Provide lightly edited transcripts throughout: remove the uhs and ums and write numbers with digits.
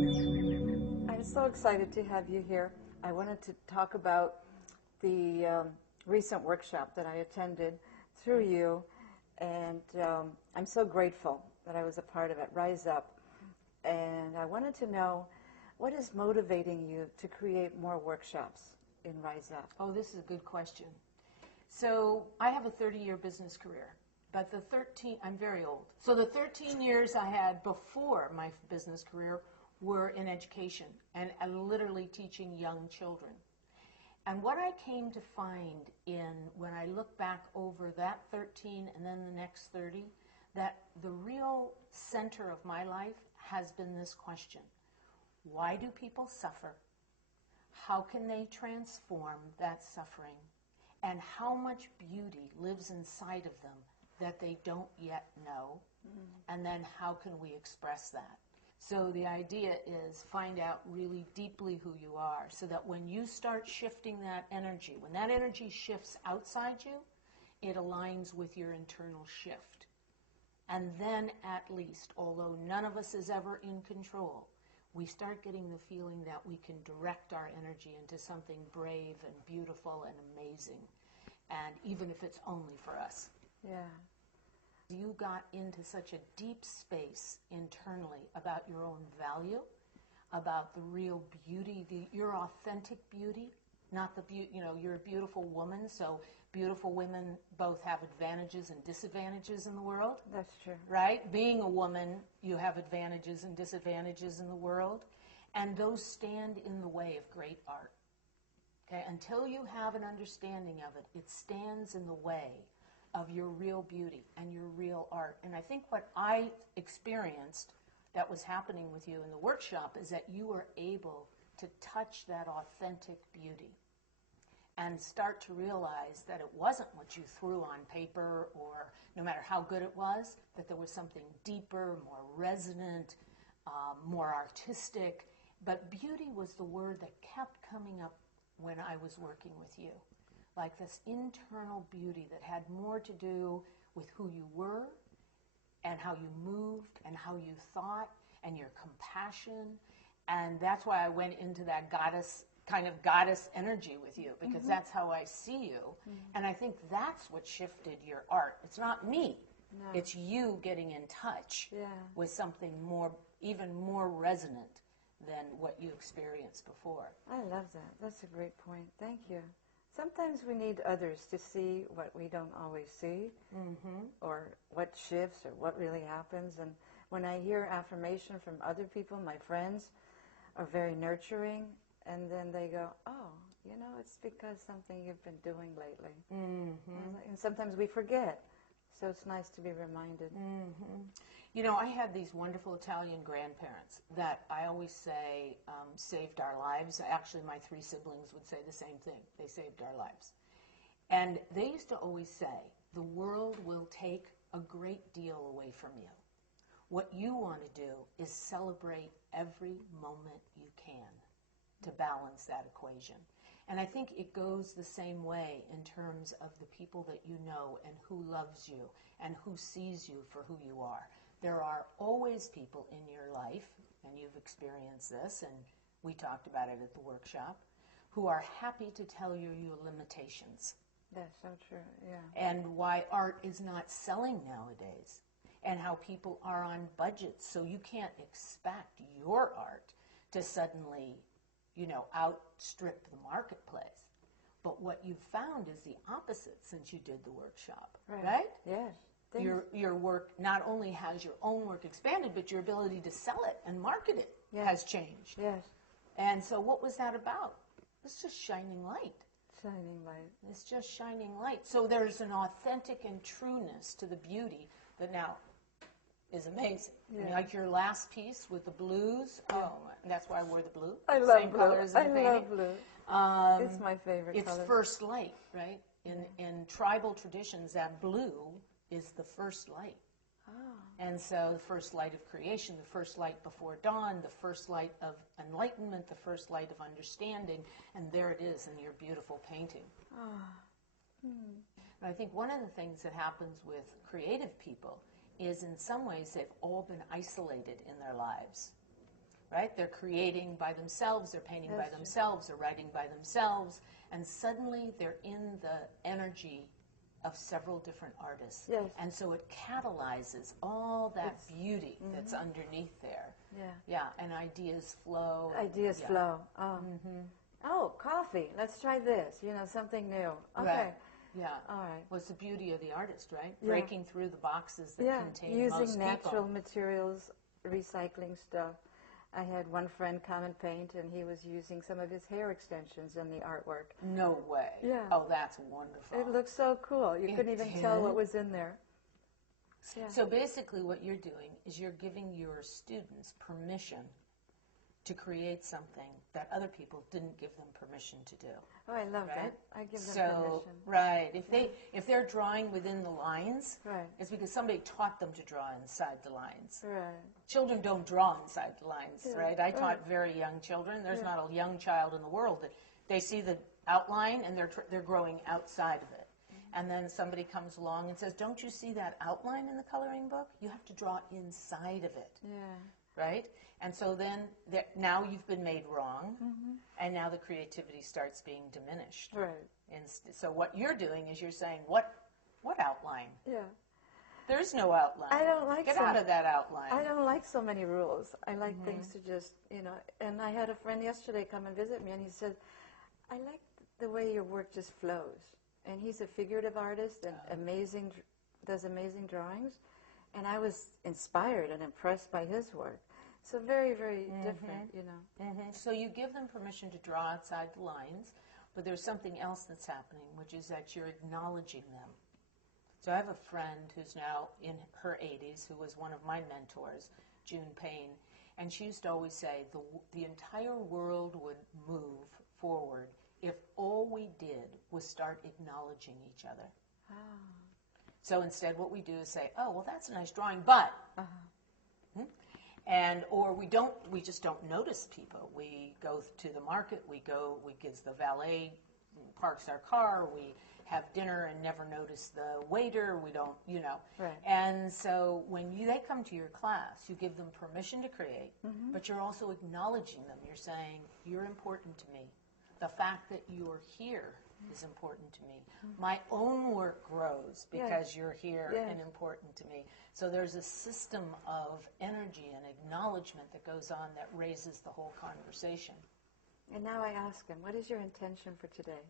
I'm so excited to have you here. I wanted to talk about the recent workshop that I attended through you, and I'm so grateful that I was a part of it, Rise Up. And I wanted to know, what is motivating you to create more workshops in Rise Up? Oh, this is a good question. So I have a 30-year business career, but I'm very old. So the 13 years I had before my business career were in education and literally teaching young children. And what I came to find when I look back over that 13 and then the next 30, that the real center of my life has been this question: why do people suffer? How can they transform that suffering? And how much beauty lives inside of them that they don't yet know? And then how can we express that? So the idea is find out really deeply who you are, so that when you start shifting that energy, when that energy shifts outside you, it aligns with your internal shift. And then at least, although none of us is ever in control, we start getting the feeling that we can direct our energy into something brave and beautiful and amazing, and even if it's only for us. Yeah. You got into such a deep space internally about your own value, about the real beauty, your authentic beauty, not the beauty, you're a beautiful woman, so beautiful women both have advantages and disadvantages in the world. That's true. Right? Being a woman, you have advantages and disadvantages in the world, and those stand in the way of great art. Okay? Until you have an understanding of it, it stands in the way of your real beauty and your real art. And I think what I experienced that was happening with you in the workshop is that you were able to touch that authentic beauty and start to realize that it wasn't what you threw on paper, or no matter how good it was, that there was something deeper, more resonant, more artistic. But beauty was the word that kept coming up when I was working with you. Like this internal beauty that had more to do with who you were and how you moved and how you thought and your compassion. And that's why I went into that goddess energy with you, because that's how I see you. And I think that's what shifted your art. It's not me. No. It's you getting in touch with something more, even more resonant than what you experienced before. I love that. That's a great point. Thank you. Sometimes we need others to see what we don't always see, or what shifts, or what really happens. And when I hear affirmation from other people, my friends are very nurturing, and then they go, oh, it's because something you've been doing lately. And sometimes we forget. So it's nice to be reminded. I had these wonderful Italian grandparents that I always say saved our lives. Actually, my 3 siblings would say the same thing. They saved our lives. And they used to always say, the world will take a great deal away from you. What you want to do is celebrate every moment you can to balance that equation. And I think it goes the same way in terms of the people that you know and who loves you and who sees you for who you are. There are always people in your life, and you've experienced this, and we talked about it at the workshop, who are happy to tell you your limitations. That's so true, yeah. And why art is not selling nowadays, and how people are on budgets, so you can't expect your art to suddenly outstrip the marketplace. But what you've found is the opposite since you did the workshop, right? Yes. Your work not only has your own work expanded, but your ability to sell it and market it has changed. Yes. And so what was that about? It's just shining light. Shining light. It's just shining light. So there's an authentic and trueness to the beauty that now is amazing. Yeah. I mean, like your last piece with the blues. Oh, that's why I wore the blue. I love Same blue. colors in the I love painting. blue. It's my favorite color. It's first light, right? In tribal traditions, that blue is the first light. And so the first light of creation, the first light before dawn, the first light of enlightenment, the first light of understanding, and there it is in your beautiful painting. And I think one of the things that happens with creative people is in some ways they've all been isolated in their lives. right? They're creating by themselves, they're painting That's by themselves, they're writing by themselves, and suddenly they're in the energy of several different artists. Yes. And so it catalyzes all that beauty that's underneath there. Yeah. Yeah, and ideas flow. Ideas flow. Oh. Oh, coffee. Let's try this. You know, something new. Okay. Right. Yeah. All right. Well, it's the beauty of the artist, right? Yeah. Breaking through the boxes that contain most using natural people. materials, recycling stuff. I had one friend come and paint, and he was using some of his hair extensions in the artwork. No way. Yeah. Oh, that's wonderful. It looked so cool. You couldn't even tell what was in there. Yeah. So basically what you're doing is you're giving your students permission to create something that other people didn't give them permission to do. Oh, I love Right? that. I give them So, permission. right, if they're drawing within the lines, Right. it's because somebody taught them to draw inside the lines. Right. Children don't draw inside the lines, Yeah, right? I right. taught very young children. There's not a young child in the world that they see the outline and they're growing outside of it. And then somebody comes along and says, "Don't you see that outline in the coloring book? You have to draw inside of it." Yeah. Right? And so then now you've been made wrong, and now the creativity starts being diminished. Right. And so what you're doing is you're saying, what outline? Yeah. There's no outline. I don't like Get some- out of that outline. I don't like so many rules. I like things to just, you know, and I had a friend yesterday come and visit me, and he said, "I like the way your work just flows." And he's a figurative artist and does amazing drawings. And I was inspired and impressed by his work. So very, very different, you know. So you give them permission to draw outside the lines, but there's something else that's happening, which is that you're acknowledging them. So I have a friend who's now in her 80s, who was one of my mentors, June Payne, and she used to always say the entire world would move forward if all we did was start acknowledging each other. Ah. So instead what we do is say, "Oh, well, that's a nice drawing, but..." Or we just don't notice people. We go to the market, we give the valet, parks our car, we have dinner and never notice the waiter, we don't, you know. Right. And so when they come to your class, you give them permission to create, but you're also acknowledging them. You're saying, "You're important to me. The fact that you're here is important to me. My own work grows because you're here and important to me." So there's a system of energy and acknowledgement that goes on that raises the whole conversation. And now I ask him, what is your intention for today?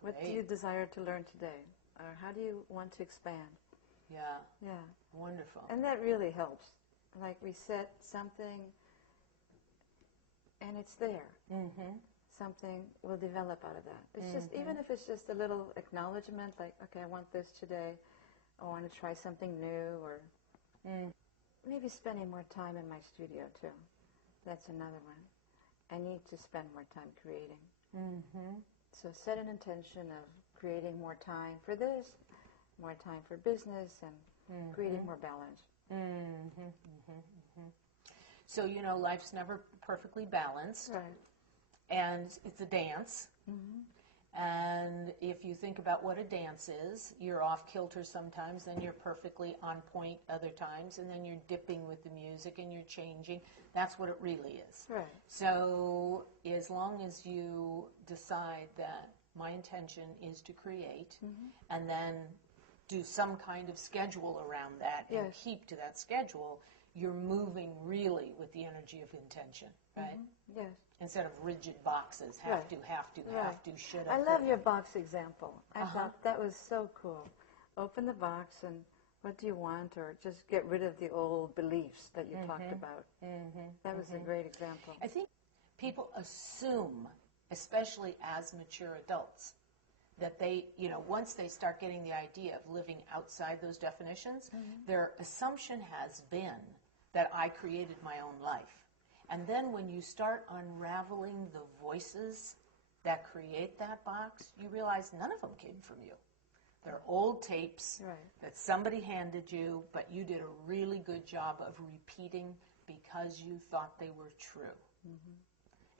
What do Great. you desire to learn today? Or how do you want to expand? Yeah, Yeah. wonderful. And that really helps. Like we set something and it's there. Something will develop out of that. It's just, even if it's just a little acknowledgement, like, okay, I want this today, I want to try something new, or maybe spending more time in my studio too. That's another one. I need to spend more time creating. So set an intention of creating more time for this, more time for business, and creating more balance. So, you know, life's never perfectly balanced. Right. And it's a dance. And if you think about what a dance is, you're off kilter sometimes, then you're perfectly on point other times, and then you're dipping with the music and you're changing. That's what it really is. Right. So as long as you decide that my intention is to create, and then do some kind of schedule around that and keep to that schedule, you're moving really with the energy of intention, right? Yes. Instead of rigid boxes, have to, should. I love your box example. I thought that was so cool. Open the box and what do you want, or just get rid of the old beliefs that you talked about. That was a great example. I think people assume, especially as mature adults, that they, you know, once they start getting the idea of living outside those definitions, their assumption has been that I created my own life. And then when you start unraveling the voices that create that box, you realize none of them came from you. They're old tapes that somebody handed you, but you did a really good job of repeating because you thought they were true.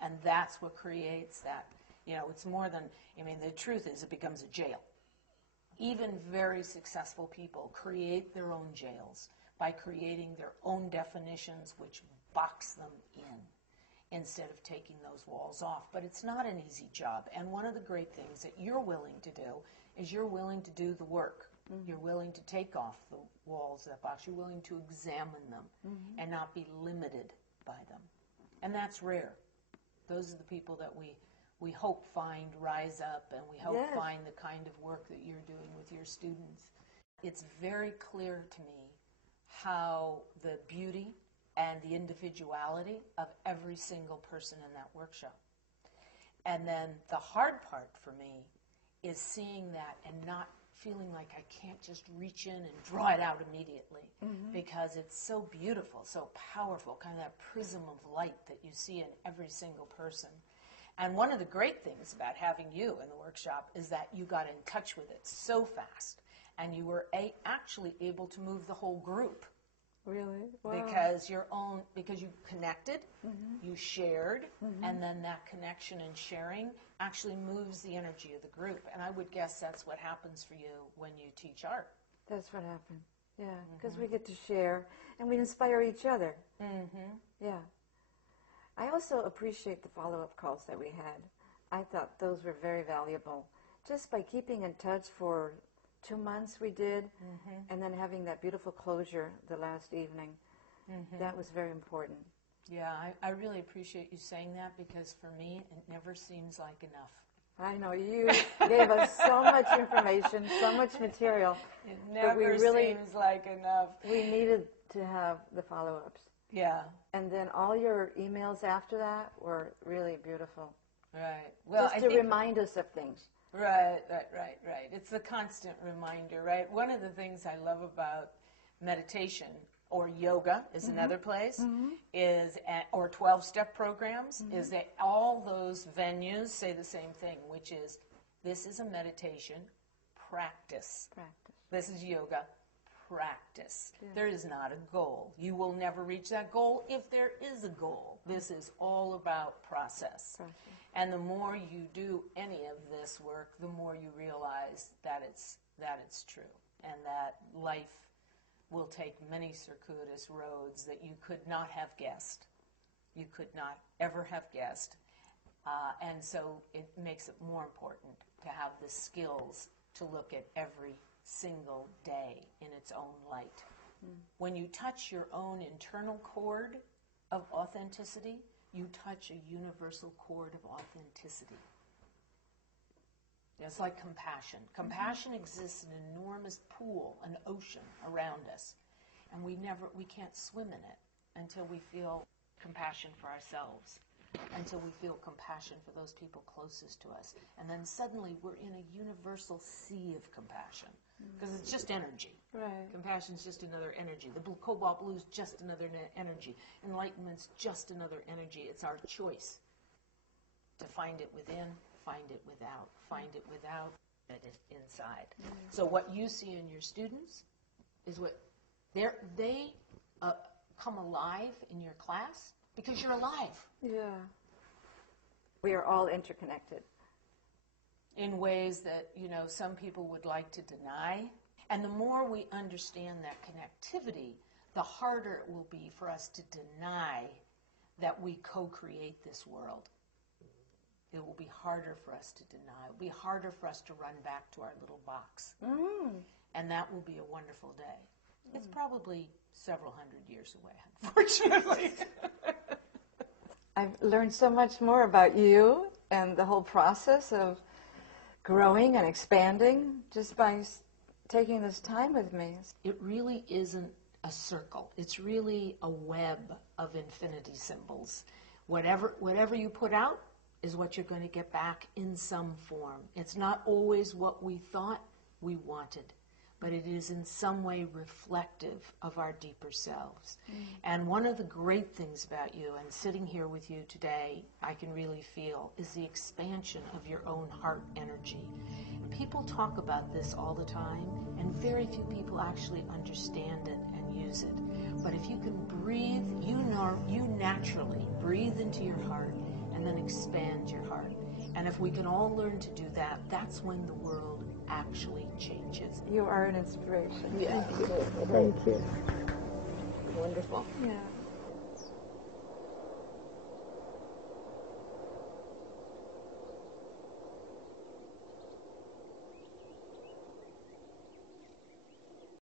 And that's what creates that. You know, it's more than, I mean, the truth is it becomes a jail. Even very successful people create their own jails by creating their own definitions which box them in instead of taking those walls off. But it's not an easy job. And one of the great things that you're willing to do is you're willing to do the work. You're willing to take off the walls of that box. You're willing to examine them and not be limited by them. And that's rare. Those are the people that we hope find rise up, and we hope find the kind of work that you're doing with your students. It's very clear to me how the beauty and the individuality of every single person in that workshop. And then the hard part for me is seeing that and not feeling like I can't just reach in and draw it out immediately, because it's so beautiful, so powerful, kind of that prism of light that you see in every single person. And one of the great things about having you in the workshop is that you got in touch with it so fast, and you were actually able to move the whole group. Really? Wow. Because you connected, you shared, and then that connection and sharing actually moves the energy of the group. And I would guess that's what happens for you when you teach art. That's what happened. Yeah, because we get to share and we inspire each other. Yeah. I also appreciate the follow-up calls that we had. I thought those were very valuable. Just by keeping in touch for 2 months we did, and then having that beautiful closure the last evening, that was very important. Yeah, I really appreciate you saying that, because for me, it never seems like enough. I know, you gave us so much information, so much material. It never seems like enough. We needed to have the follow-ups. Yeah. And then all your emails after that were really beautiful. Right. Well, just to remind us of things. Right. It's the constant reminder, right? One of the things I love about meditation, or yoga is another place, or 12-step programs, is that all those venues say the same thing, which is, this is a meditation practice. This is yoga practice. Yeah. There is not a goal. You will never reach that goal if there is a goal. This is all about process. And the more you do any of this work, the more you realize that it's true, and that life will take many circuitous roads that you could not have guessed. You could not ever have guessed. And so it makes it more important to have the skills to look at every single day in its own light. When you touch your own internal chord of authenticity, you touch a universal chord of authenticity. It's like compassion. Compassion exists in an enormous pool, an ocean around us, and we can't swim in it until we feel compassion for ourselves, until we feel compassion for those people closest to us. And then suddenly we're in a universal sea of compassion, because it's just energy. Right. Compassion is just another energy. The cobalt blue is just another energy. Enlightenment's just another energy. It's our choice to find it within, find it without, find it without, and it inside. So what you see in your students is what they come alive in your class because you're alive. Yeah. We are all interconnected. In ways that, some people would like to deny. And the more we understand that connectivity, the harder it will be for us to deny that we co-create this world. It will be harder for us to deny. It will be harder for us to run back to our little box. And that will be a wonderful day. It's probably several hundred years away, unfortunately. I've learned so much more about you and the whole process of growing and expanding just by taking this time with me. It really isn't a circle. It's really a web of infinity symbols. Whatever you put out is what you're going to get back in some form. It's not always what we thought we wanted, but it is in some way reflective of our deeper selves. And one of the great things about you, and sitting here with you today, I can really feel, is the expansion of your own heart energy. People talk about this all the time, and very few people actually understand it and use it. But if you can breathe, you naturally breathe into your heart and then expand your heart. And if we can all learn to do that, that's when the world actually changes. You are an inspiration. Yeah. Thank you. Thank you. Wonderful. Yeah.